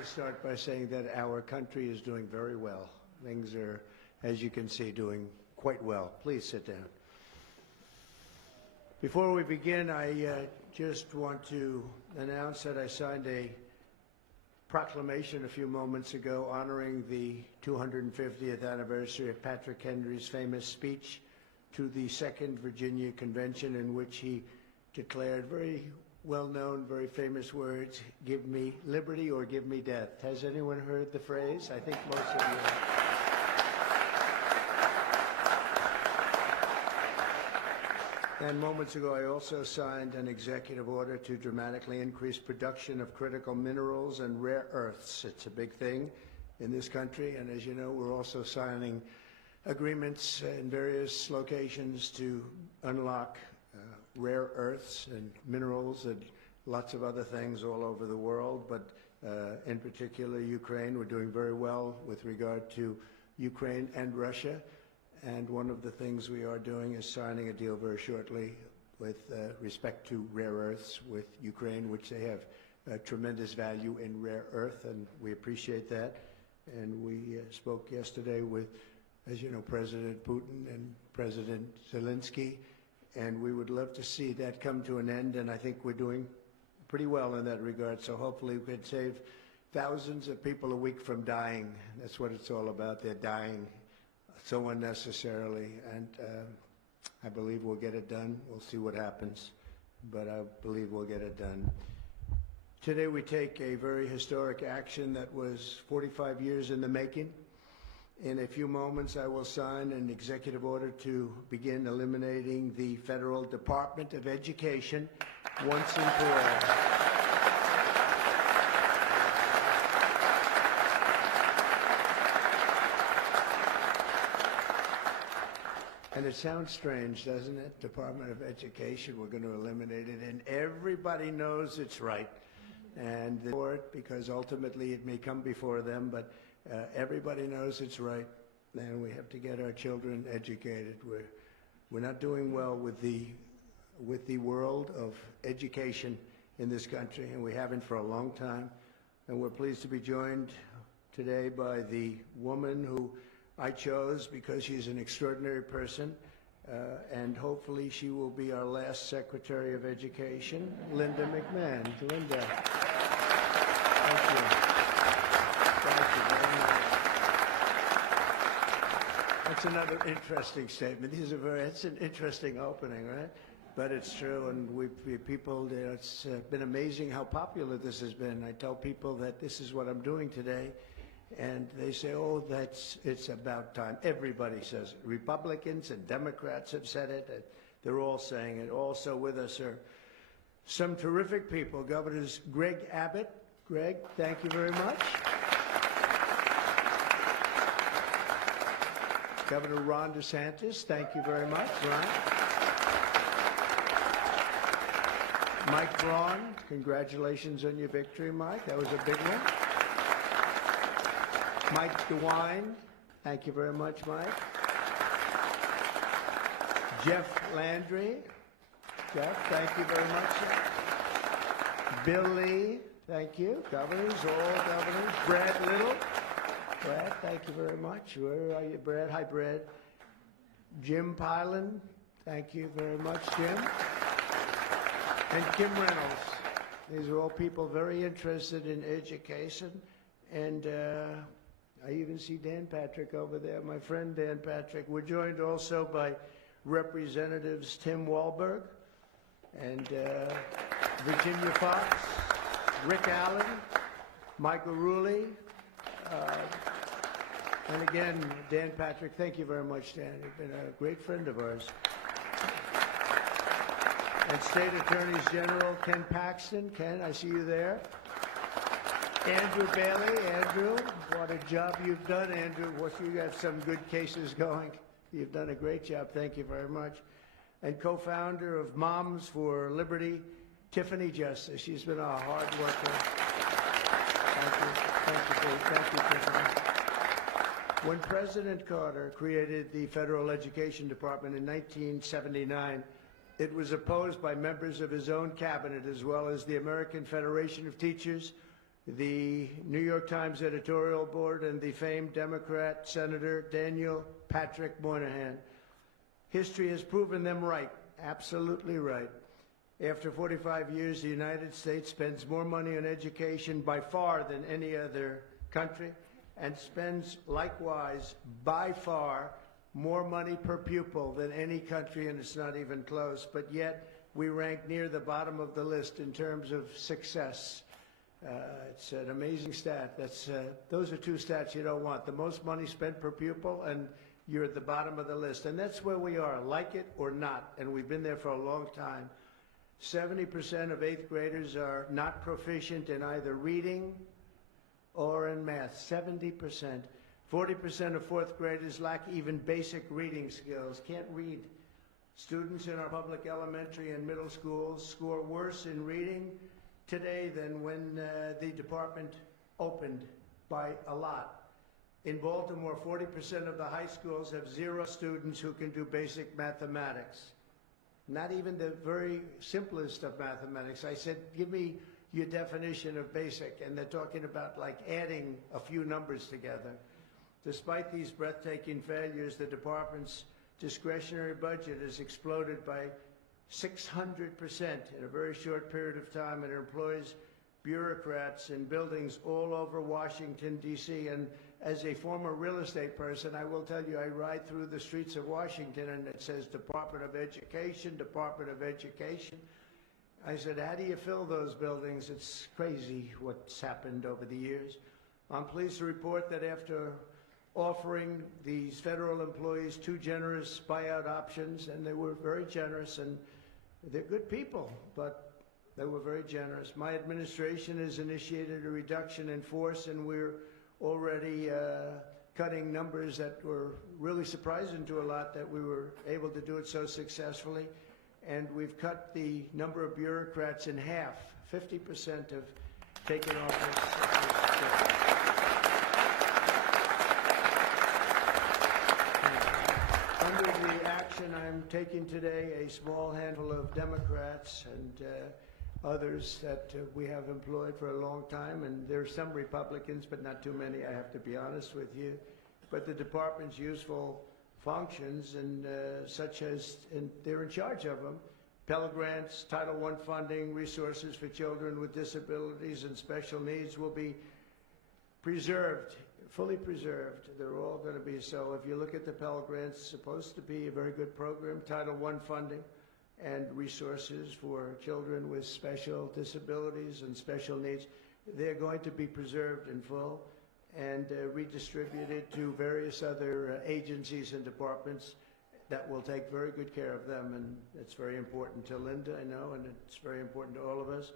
to start by saying that our country is doing very well. Things are, as you can see, doing quite well. Please sit down. Before we begin, I just want to announce that I signed a proclamation a few moments ago honoring the 250th anniversary of Patrick Henry's famous speech to the Second Virginia Convention, in which he declared very well-known, very famous words, "Give me liberty or give me death." Has anyone heard the phrase? I think most of you have. And moments ago, I also signed an executive order to dramatically increase production of critical minerals and rare earths. It's a big thing in this country, and as you know, we're also signing agreements in various locations to unlock rare earths and minerals and lots of other things all over the world, but in particular Ukraine. We're doing very well with regard to Ukraine and Russia. And one of the things we are doing is signing a deal very shortly with respect to rare earths with Ukraine, which they have tremendous value in rare earth, and we appreciate that. And we spoke yesterday with, as you know, President Putin and President Zelensky, and we would love to see that come to an end, and I think we're doing pretty well in that regard. So hopefully we could save thousands of people a week from dying. That's what it's all about. They're dying so unnecessarily, and I believe we'll get it done. We'll see what happens, but I believe we'll get it done. Today we take a very historic action that was 45 years in the making. In a few moments I will sign an executive order to begin eliminating the Federal Department of Education once and for all. And it sounds strange, doesn't it? Department of Education, we're going to eliminate it, and everybody knows it's right. And for it, because ultimately it may come before them, but everybody knows it's right, and we have to get our children educated. We're not doing well with the world of education in this country, and we haven't for a long time. And we're pleased to be joined today by the woman who I chose because she's an extraordinary person, and hopefully she will be our last Secretary of Education, Linda McMahon. Linda. Thank you. Thank you very much. That's another interesting statement. It's an interesting opening, right? But it's true, and it's been amazing how popular this has been. I tell people that this is what I'm doing today, and they say, "Oh, it's about time." Everybody says it. Republicans and Democrats have said it. They're all saying it. Also with us are some terrific people. Governors Greg Abbott. Greg, thank you very much. Governor Ron DeSantis, thank you very much. Ron. Mike Braun, congratulations on your victory, Mike. That was a big one. Mike DeWine, thank you very much, Mike. Jeff Landry. Jeff, thank you very much. Bill Lee, thank you. Governors, all governors. Brad Little. Brad, thank you very much. Where are you, Brad? Hi, Brad. Jim Pilan, thank you very much, Jim. And Kim Reynolds. These are all people very interested in education, and I even see Dan Patrick over there, my friend Dan Patrick. We're joined also by Representatives Tim Walberg and Virginia Fox, Rick Allen, Michael Rulli, and again, Dan Patrick. Thank you very much, Dan. You've been a great friend of ours. And State Attorneys General Ken Paxton. Ken, I see you there. Andrew Bailey. Andrew, what a job you've done, Andrew. You have some good cases going. You've done a great job. Thank you very much. And co-founder of Moms for Liberty, Tiffany Justice. She's been a hard worker. Thank you, Tiffany. When President Carter created the Federal Education Department in 1979, it was opposed by members of his own cabinet, as well as the American Federation of Teachers, the New York Times editorial board, and the famed Democrat Senator Daniel Patrick Moynihan. History has proven them right, absolutely right. After 45 years, the United States spends more money on education by far than any other country, and spends likewise by far more money per pupil than any country, and it's not even close. But yet we rank near the bottom of the list in terms of success. It's an amazing stat. Those are two stats you don't want. The most money spent per pupil, and you're at the bottom of the list. And that's where we are, like it or not, and we've been there for a long time. 70% of 8th graders are not proficient in either reading or in math, 70%. 40% of 4th graders lack even basic reading skills, can't read. Students in our public elementary and middle schools score worse in reading today than when the department opened, by a lot. In Baltimore, 40% of the high schools have 0 students who can do basic mathematics. Not even the very simplest of mathematics. I said, give me your definition of basic, and they're talking about like adding a few numbers together. Despite these breathtaking failures, the department's discretionary budget has exploded by 600% in a very short period of time, and it employs bureaucrats in buildings all over Washington, D.C. And as a former real estate person, I will tell you, I ride through the streets of Washington and it says Department of Education, Department of Education. I said, how do you fill those buildings? It's crazy what's happened over the years. I'm pleased to report that after offering these federal employees 2 generous buyout options, and they were very generous, and they're good people, but they were very generous. My administration has initiated a reduction in force, and we're already cutting numbers that were really surprising to a lot, that we were able to do it so successfully. And we've cut the number of bureaucrats in half. 50% have taken office. Under the action I'm taking today, a small handful of Democrats and others that we have employed for a long time, and there are some Republicans, but not too many, I have to be honest with you. But the department's useful functions, and such as, and they're in charge of them, Pell Grants, Title I funding, resources for children with disabilities and special needs will be preserved, fully preserved. They're all going to be so. If you look at the Pell Grants, it's supposed to be a very good program, Title I funding, and resources for children with special disabilities and special needs. They're going to be preserved in full and redistributed to various other agencies and departments that will take very good care of them. And it's very important to Linda, I know, and it's very important to all of us.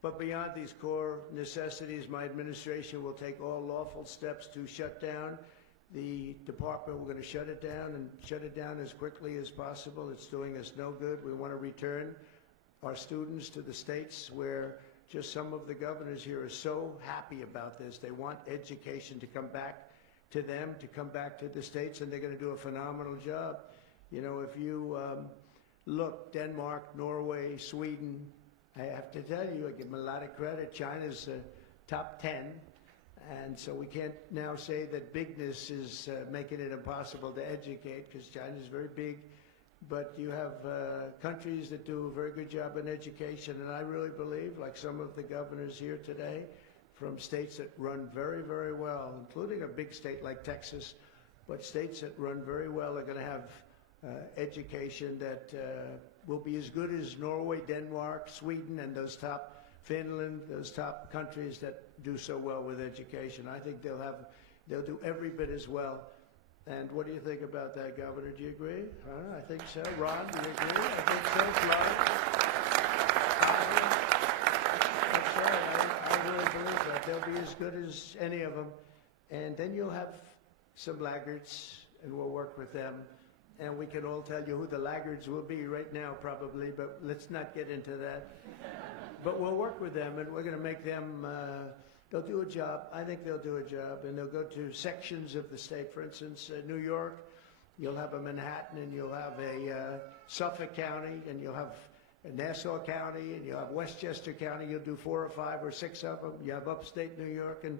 But beyond these core necessities, my administration will take all lawful steps to shut down the department. We're going to shut it down, and shut it down as quickly as possible. It's doing us no good. We want to return our students to the states, where just some of the governors here are so happy about this. They want education to come back to them, to come back to the states, and they're going to do a phenomenal job. You know, if you look, Denmark, Norway, Sweden, I have to tell you, I give them a lot of credit. China's top 10. And so we can't now say that bigness is making it impossible to educate, because China is very big. But you have countries that do a very good job in education. And I really believe, like some of the governors here today, from states that run very, very well, including a big state like Texas, but states that run very well are going to have education that will be as good as Norway, Denmark, Sweden, and those top, Finland, those top countries that do so well with education. I think they'll do every bit as well. And what do you think about that, Governor? Do you agree? I think so. Ron, do you agree? I think so. That's right. I really believe that. They'll be as good as any of them. And then you'll have some laggards, and we'll work with them. And we can all tell you who the laggards will be right now, probably, but let's not get into that. But we'll work with them, and we're going to make them, they'll do a job. I think they'll do a job, and they'll go to sections of the state. For instance, New York, you'll have a Manhattan, and you'll have a Suffolk County, and you'll have in Nassau County, and you have Westchester County, you'll do 4 or 5 or 6 of them. You have upstate New York, and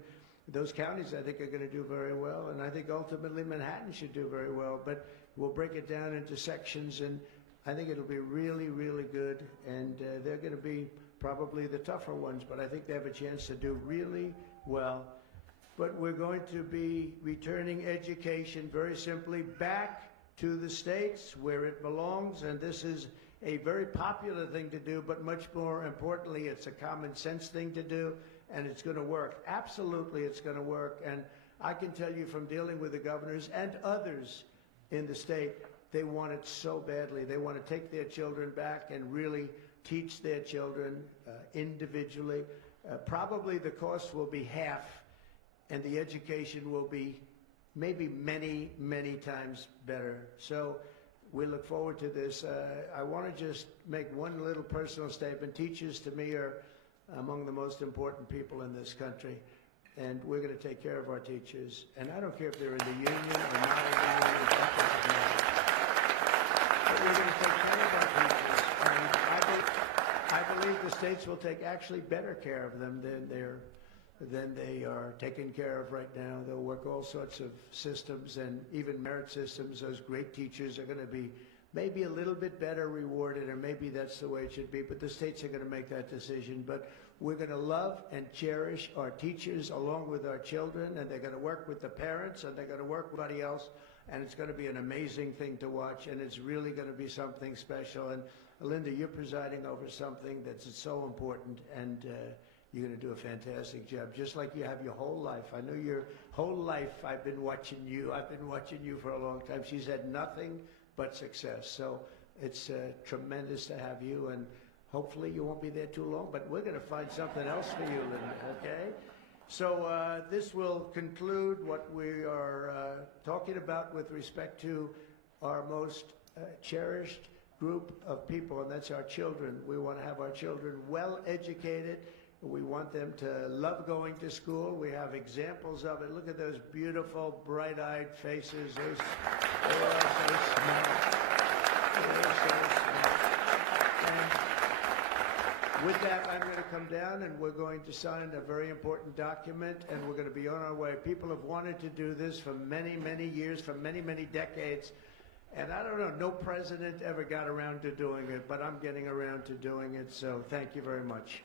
those counties, I think, are going to do very well. And I think ultimately Manhattan should do very well. But we'll break it down into sections, and I think it'll be really, really good. And they're going to be probably the tougher ones, but I think they have a chance to do really well. But we're going to be returning education very simply back to the states where it belongs, and this is a very popular thing to do, but much more importantly, it's a common sense thing to do, and it's going to work. Absolutely, it's going to work. And I can tell you from dealing with the governors and others in the state, they want it so badly. They want to take their children back and really teach their children individually. Probably the cost will be half, and the education will be maybe many, many times better. So we look forward to this. I want to just make one little personal statement. Teachers, to me, are among the most important people in this country, and we're going to take care of our teachers. And I don't care if they're in the union or not in the union. That doesn't matter. But we're going to take care of our teachers, and I believe the states will take actually better care of them than they are taken care of right now. They'll work all sorts of systems, and even merit systems. Those great teachers are going to be maybe a little bit better rewarded, or maybe that's the way it should be, but the states are going to make that decision. But we're going to love and cherish our teachers along with our children, and they're going to work with the parents, and they're going to work with everybody else, and it's going to be an amazing thing to watch, and it's really going to be something special. And Linda, you're presiding over something that's so important, and you're going to do a fantastic job, just like you have your whole life. I know your whole life I've been watching you. I've been watching you for a long time. She's had nothing but success. So it's tremendous to have you, and hopefully you won't be there too long, but we're going to find something else for you, Linda, okay? So this will conclude what we are talking about with respect to our most cherished group of people, and that's our children. We want to have our children well educated. We want them to love going to school. We have examples of it. Look at those beautiful, bright-eyed faces. They are so smart. They are so smart. And with that, I'm going to come down, and we're going to sign a very important document, and we're going to be on our way. People have wanted to do this for many, many years, for many, many decades. And I don't know, no president ever got around to doing it, but I'm getting around to doing it, so thank you very much.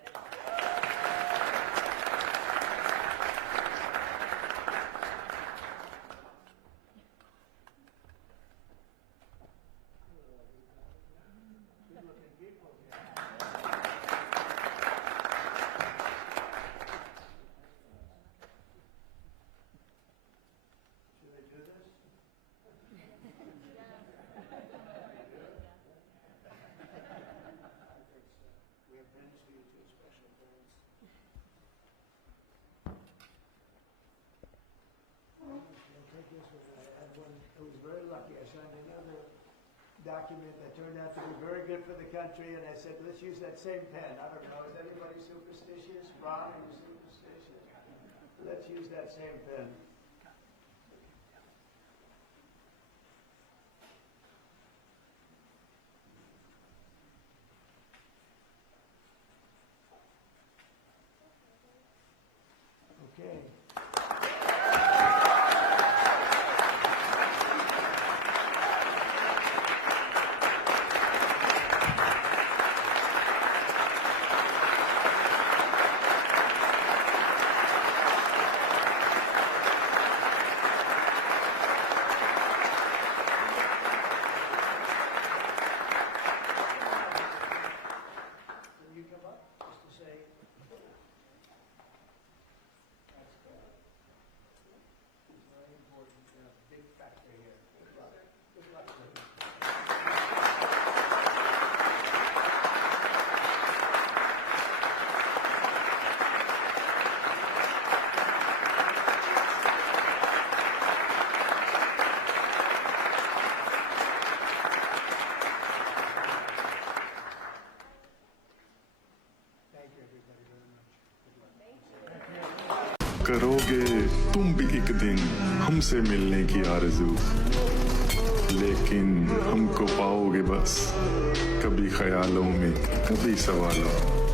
I was very lucky. I signed another document that turned out to be very good for the country, and I said, let's use that same pen. I don't know, is anybody superstitious? Ron, are you superstitious? Let's use that same pen. Okay. करोगे तुम भी एक दिन हमसे मिलने की आरज़ू लेकिन हमको पाओगे बस कभी ख्यालों में, कभी सवालों में.